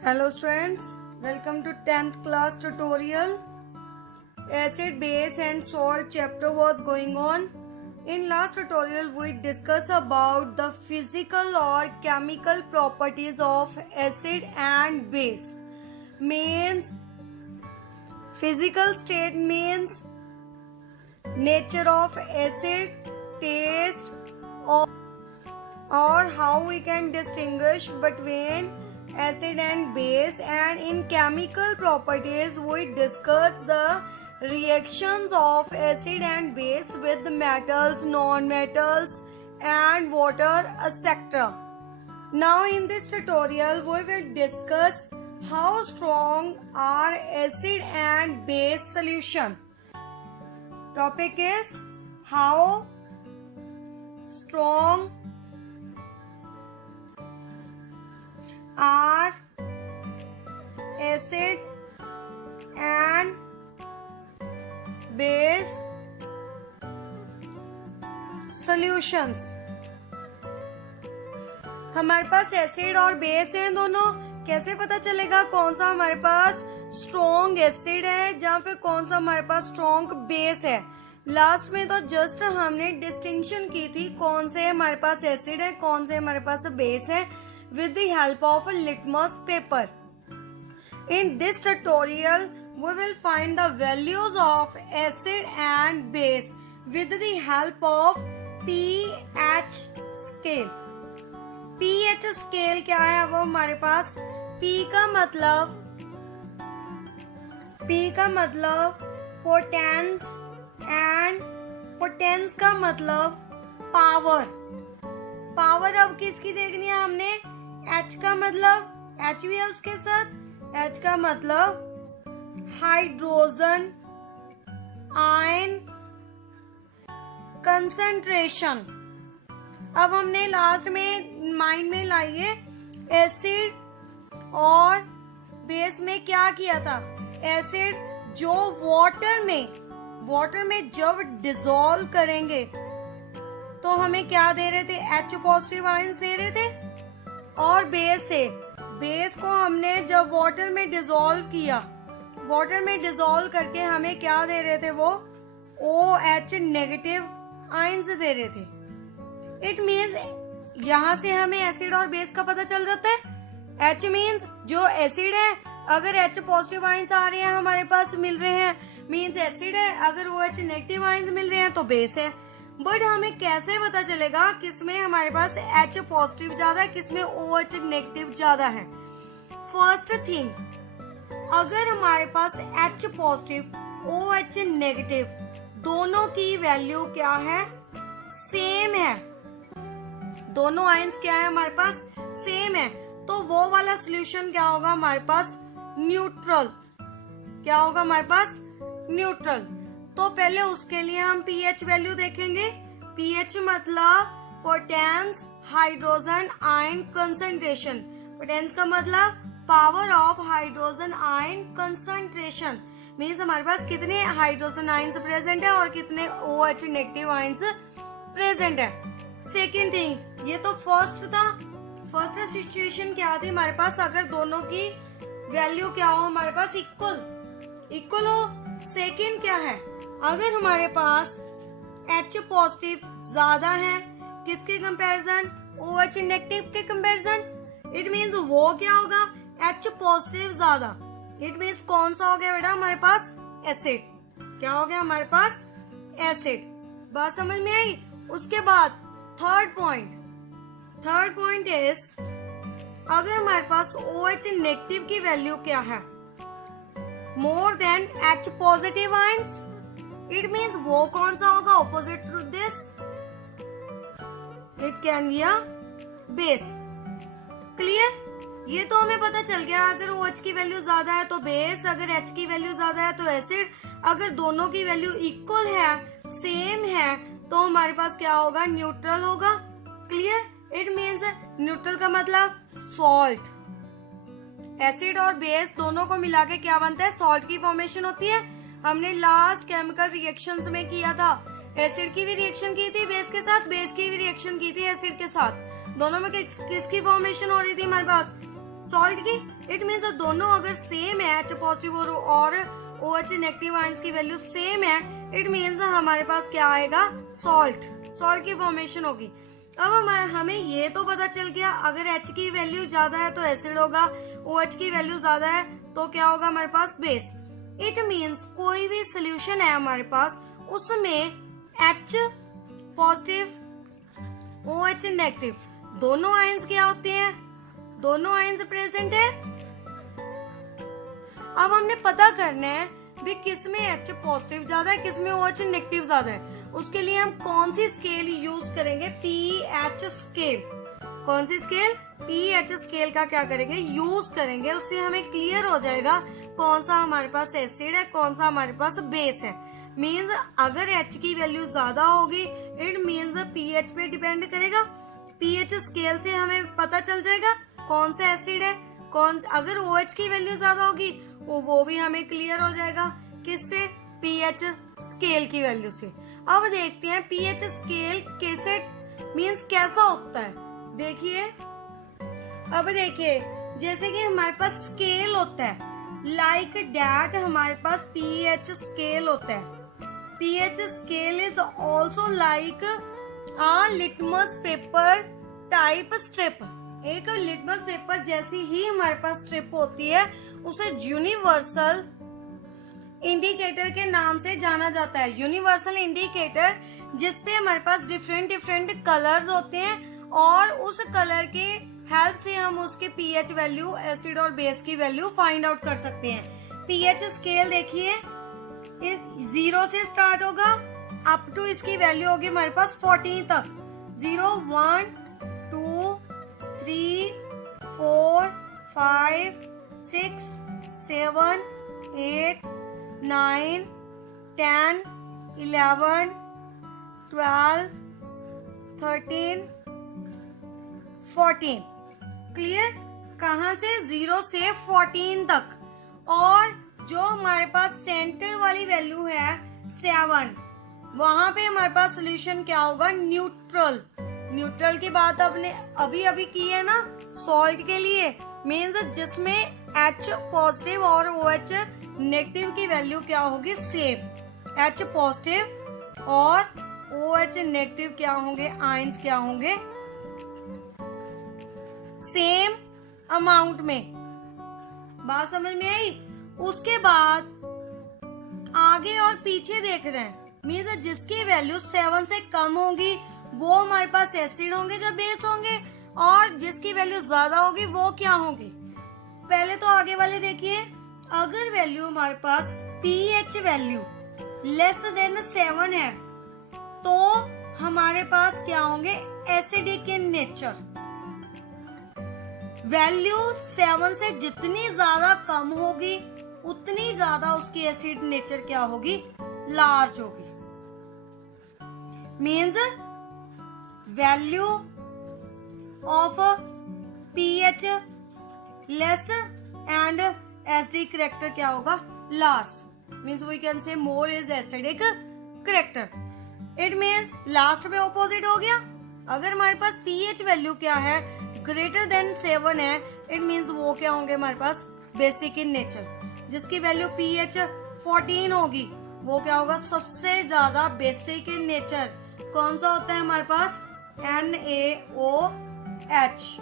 Hello students, welcome to 10th class tutorial. Acid, base and salt chapter was going on. In last tutorial we discussed about the physical or chemical properties of acid and base. Means physical state means nature of acid, taste or how we can distinguish between acid and base, and in chemical properties we discuss the reactions of acid and base with metals, non-metals and water, etc. Now in this tutorial we will discuss how strong are acid and base solution. Topic is how strong are acid and base solutions. हमारे पास acid और base हैं दोनों. कैसे पता चलेगा कौन सा हमारे पास स्ट्रॉन्ग एसिड है या फिर कौन सा हमारे पास स्ट्रॉन्ग बेस है? लास्ट में तो जस्ट हमने डिस्टिंक्शन की थी कौन से हमारे पास एसिड है, कौन से हमारे पास बेस है, with the help of a litmus paper. In this tutorial, we will find the values of acid and base with the help of pH scale. pH scale क्या है वो हमारे पास? P का मतलब पोटेंस एंड पोटेंस का मतलब power. Power अब किसकी देखनी है हमने? H का मतलब H भी है उसके साथ. H का मतलब हाइड्रोजन आयन कंसंट्रेशन. अब हमने लास्ट में माइंड में लाइए एसिड और बेस में क्या किया था. एसिड जो वाटर में जब डिसॉल्व करेंगे तो हमें क्या दे रहे थे? H पॉजिटिव आयंस दे रहे थे. और बेस को हमने जब वाटर में डिसॉल्व करके हमें क्या दे रहे थे? वो OH नेगेटिव आयंस दे रहे थे. इट मीन्स यहाँ से हमें एसिड और बेस का पता चल जाता है. H मीन्स जो एसिड है, अगर H पॉजिटिव आयंस आ रहे हैं हमारे पास मिल रहे हैं मीन्स एसिड है, अगर OH नेगेटिव आयंस मिल रहे हैं तो बेस है. बट हमें कैसे पता चलेगा किसमें हमारे पास H पॉजिटिव ज्यादा है, किसमें OH नेगेटिव ज्यादा है? फर्स्ट थिंग, अगर हमारे पास H पॉजिटिव OH नेगेटिव दोनों की वैल्यू क्या है? सेम है. दोनों आयंस क्या है हमारे पास? सेम है. तो वो वाला सॉल्यूशन क्या होगा हमारे पास? न्यूट्रल. क्या होगा हमारे पास? न्यूट्रल. तो पहले उसके लिए हम pH वैल्यू देखेंगे. pH मतलब potence hydrogen ion concentration. Potence का मतलब power of hydrogen ion concentration. Means हमारे पास कितने हाइड्रोजन आयंस प्रेजेंट है और कितने OH नेगेटिव आयंस प्रेजेंट है. सेकेंड थिंग, ये तो फर्स्ट था. फर्स्ट सिचुएशन क्या थी हमारे पास? अगर दोनों की वैल्यू क्या हो हमारे पास? इक्वल हो. सेकेंड क्या है? अगर हमारे पास H पॉजिटिव ज्यादा है किसके कंपैरिजन? OH नेगेटिव के कंपैरिजन. इट मीन्स वो क्या होगा? H पॉजिटिव ज्यादा. इट मीन्स कौन सा हो गया बेटा हमारे पास? एसिड. क्या हो गया हमारे पास? एसिड. बात समझ में आई? उसके बाद थर्ड पॉइंट इज, अगर हमारे पास OH नेगेटिव की वैल्यू क्या है? More than H positive ions. It means वो कौन सा होगा? Opposite to this. It can be a base. Clear? ये तो हमें पता चल गया. अगर OH की वैल्यू ज्यादा है तो बेस, अगर H की वैल्यू ज्यादा है तो एसिड, अगर दोनों की वैल्यू इक्वल है, सेम है, तो हमारे पास क्या होगा? न्यूट्रल होगा. क्लियर? इट मीन्स न्यूट्रल का मतलब सॉल्ट. एसिड और बेस दोनों को मिला के क्या बनता है? सॉल्ट की फॉर्मेशन होती है. हमने लास्ट केमिकल रिएक्शंस में किया था. एसिड की भी रिएक्शन की थी बेस के साथ, बेस की भी रिएक्शन की थी एसिड के साथ. दोनों में किसकी फॉर्मेशन हो रही थी हमारे पास? सॉल्ट की। इट मीन्स दोनों अगर सेम है, H पॉजिटिव और OH नेगेटिव आयंस की वैल्यू सेम है, इट मीन्स हमारे पास क्या आएगा, सॉल्ट की फॉर्मेशन होगी। अब हमें ये तो पता चल गया अगर H की वैल्यू ज्यादा है तो एसिड होगा, OH की वैल्यू ज्यादा है तो क्या होगा हमारे पास, बेस। इट मीन्स कोई भी सोल्यूशन है हमारे पास, उसमें H पॉजिटिव OH नेगेटिव दोनों आयंस क्या होते हैं, दोनों आयंस प्रेजेंट है। अब हमने पता करना है भी किसमें H पॉजिटिव ज्यादा है, किसमें OH नेगेटिव ज्यादा है। उसके लिए हम कौन सी स्केल यूज करेंगे, pH स्केल। कौन सी स्केल, pH स्केल का क्या करेंगे, यूज करेंगे। उससे हमें क्लियर हो जाएगा कौन सा हमारे पास एसिड है, कौन सा हमारे पास बेस है। मीन्स अगर H की वैल्यू ज्यादा होगी, इट मीन्स pH पे डिपेंड करेगा। pH स्केल से हमें पता चल जाएगा कौन सा एसिड है, अगर OH की वैल्यू ज्यादा होगी वो भी हमें क्लियर हो जाएगा, किससे, pH स्केल की वैल्यू से। अब देखते हैं pH स्केल कैसे, मीन्स कैसा होता है। देखिए, अब देखिए जैसे कि हमारे पास स्केल होता है, लाइक डैट हमारे पास pH स्केल होता है। pH scale is also like a litmus paper type strip. एक लिटमस पेपर जैसी ही हमारे पास स्ट्रिप होती है, उसे यूनिवर्सल इंडिकेटर के नाम से जाना जाता है। यूनिवर्सल इंडिकेटर जिसपे हमारे पास डिफरेंट डिफरेंट कलर्स होते हैं और उस कलर के हेल्प से हम उसके pH वैल्यू, एसिड और बेस की वैल्यू फाइंड आउट कर सकते हैं। pH स्केल देखिए 0 से स्टार्ट होगा अप टू इसकी वैल्यू होगी हमारे पास 14 तक। 0, 1, 2, 3, 4, 5, 6, 7, 8, 9, 10, 11, 12, 13, 14। क्लियर, कहाँ से, 0 से 14 तक। और जो हमारे पास सेंटर वाली वैल्यू है 7, वहां पे हमारे पास सोल्यूशन क्या होगा, न्यूट्रल। न्यूट्रल की बात आपने अभी की है ना सॉल्ट के लिए, मीन्स जिसमें H पॉजिटिव और OH नेगेटिव की वैल्यू क्या होगी, सेम। H पॉजिटिव और OH नेगेटिव क्या होंगे, आयंस क्या होंगे, सेम अमाउंट में। बात समझ में आई। उसके बाद आगे और पीछे देख रहे हैं, मीन्स जिसकी वैल्यू 7 से कम होगी वो हमारे पास एसिड होंगे जो बेस होंगे, और जिसकी वैल्यू ज्यादा होगी वो क्या होंगे। पहले तो आगे वाले देखिए, अगर वैल्यू हमारे पास pH वैल्यू लेस देन 7 है तो हमारे पास क्या होंगे, एसिडिक इन नेचर। वैल्यू 7 से जितनी ज्यादा कम होगी उतनी ज्यादा उसकी एसिड नेचर क्या होगी, लार्ज होगी। Means value of pH less and acidic character क्या होगा, large. Means we can say more is acidic character. It means last में ऑपोजिट हो गया। अगर हमारे पास pH वैल्यू क्या है, ग्रेटर देन 7 है, इट मीन्स वो क्या होंगे हमारे पास, बेसिक इन नेचर। जिसकी वैल्यू pH 14 होगी वो क्या होगा, सबसे ज्यादा बेसिक इन नेचर। कौन सा होता है हमारे पास, NaOH।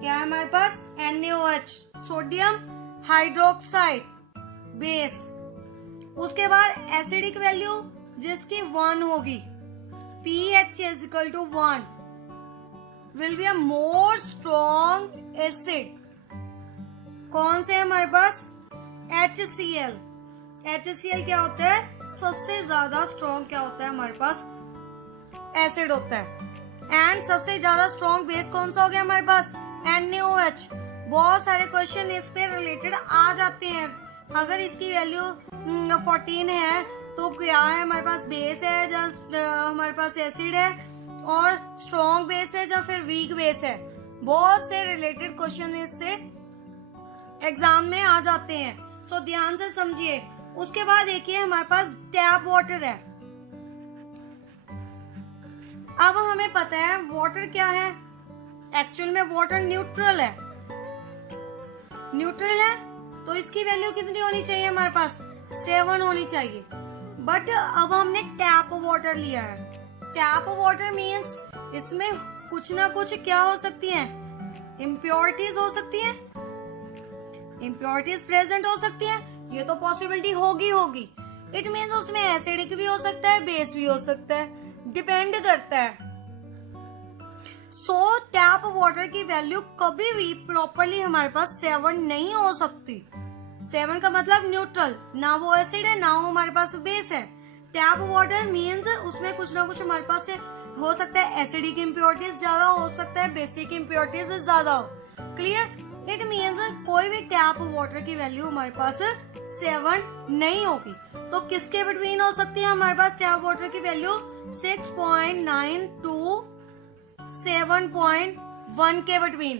क्या है हमारे पास, NaOH, सोडियम हाइड्रोक्साइड बेस। उसके बाद एसिडिक वैल्यू जिसकी 1 होगी, pH is equal to 1 will be a more strong acid। कौन से हमारे पास, HCl। HCl क्या होता है, सबसे ज्यादा स्ट्रॉन्ग क्या होता है हमारे पास, एसिड होता है। एंड सबसे ज्यादा स्ट्रॉन्ग बेस कौन सा हो गया हमारे पास, NaOH। बहुत सारे क्वेश्चन इस पे रिलेटेड आ जाते हैं। अगर इसकी वैल्यू 14 है तो क्या है हमारे पास, बेस है या हमारे पास एसिड है, और स्ट्रॉन्ग बेस है या फिर वीक बेस है। बहुत से रिलेटेड क्वेश्चन इससे एग्जाम में आ जाते हैं, सो ध्यान से समझिए। उसके बाद देखिए हमारे पास टैप वाटर है। अब हमें पता है वाटर क्या है, एक्चुअल में वाटर न्यूट्रल है। न्यूट्रल है तो इसकी वैल्यू कितनी होनी चाहिए हमारे पास, 7 होनी चाहिए। बट अब हमने टैप वाटर लिया है। टैप वाटर मीन्स इसमें कुछ ना कुछ क्या हो सकती है, इम्प्योरिटीज हो सकती है, इम्प्योरिटीज प्रेजेंट हो सकती है, ये तो पॉसिबिलिटी होगी। इट मीन्स उसमें एसिडिक भी हो सकता है, बेस भी हो सकता है, डिपेंड करता है। सो टैप वाटर की वैल्यू कभी भी प्रॉपरली हमारे पास 7 नहीं हो सकती। 7 का मतलब न्यूट्रल, ना वो एसिड है ना वो हमारे पास बेस है। टैप वाटर मीन्स उसमें कुछ ना कुछ हमारे पास हो सकता है, एसिडिक इम्प्योरिटीज ज्यादा हो सकता है, बेसिक इम्प्योरिटीज ज्यादा हो। क्लियर? इट मीन्स कोई भी टैप वाटर की वैल्यू हमारे पास 7 नहीं होगी। तो किसके बिटवीन हो सकती है हमारे पास टैप वाटर की वैल्यू, 6.9 टू 7.1 के बिटवीन।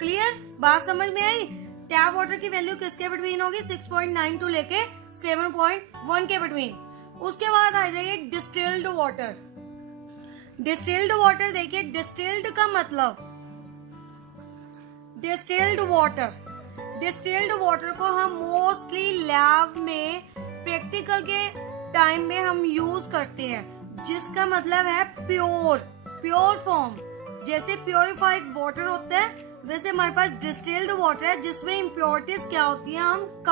क्लियर? बात समझ में आई? टैप वाटर की वैल्यू किसके बिटवीन होगी, 6.9 टू लेके 7.1 के बिटवीन। उसके बाद आ जाइए डिस्टिल्ड वाटर। डिस्टिल्ड वाटर देखिए, डिस्टिल्ड का मतलब डिस्टिल्ड वाटर को हम मोस्टली लैब में प्रैक्टिकल के टाइम में हम यूज करते हैं, जिसका मतलब है प्योर फॉर्म। जैसे प्योरिफाइड वाटर होता है वैसे हमारे पास डिस्टिल्ड वाटर है, जिसमें इम्प्योरिटीज क्या होती हैं, हम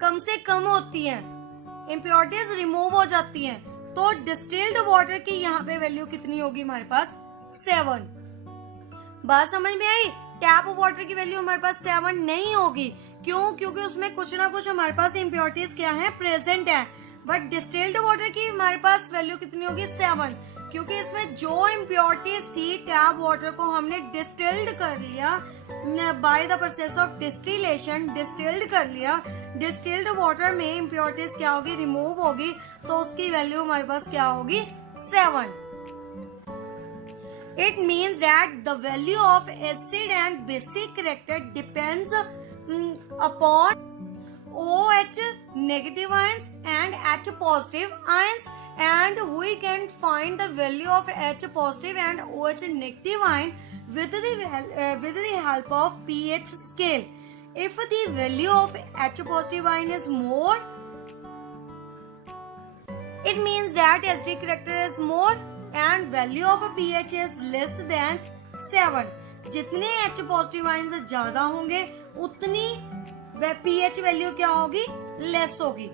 कम से कम होती हैं, इम्प्योरिटीज रिमूव हो जाती हैं। तो डिस्टिल्ड वाटर की यहाँ पे वैल्यू कितनी होगी हमारे पास, 7। बात समझ में आई? टैप वाटर की वैल्यू हमारे पास 7 नहीं होगी। क्यों? क्योंकि उसमें कुछ ना कुछ हमारे पास इम्प्योरिटीज क्या है, प्रेजेंट है। बट डिस्टिल्ड वाटर की हमारे पास वैल्यू कितनी होगी, 7, क्योंकि इसमें जो इम्प्योरिटीज थी टैप वाटर को हमने डिस्टिल्ड कर लिया by the process of distillation, distilled कर लिया। डिस्टिल्ड वाटर में इम्प्योरिटीज क्या होगी, रिमूव होगी, तो उसकी वैल्यू हमारे पास क्या होगी, 7। It means that the value of acid and basic character depends upon OH negative ions and H positive ions, and we can find the value of H positive and OH negative ion with the help of pH scale. If the value of H positive ion is more, it means that acidic character is more and value of pH is less than 7. जितने H positive ion से ज्यादा होंगे उतनी pH value क्या होगी, less होगी।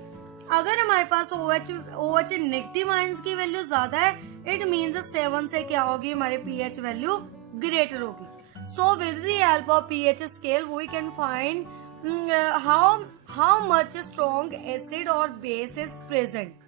अगर हमारे पास OH नेगेटिव आयंस की वैल्यू ज्यादा है, इट मीन्स 7 से क्या होगी, हमारे pH वैल्यू ग्रेटर होगी। So with the help of pH scale we can find how much strong acid or base is present.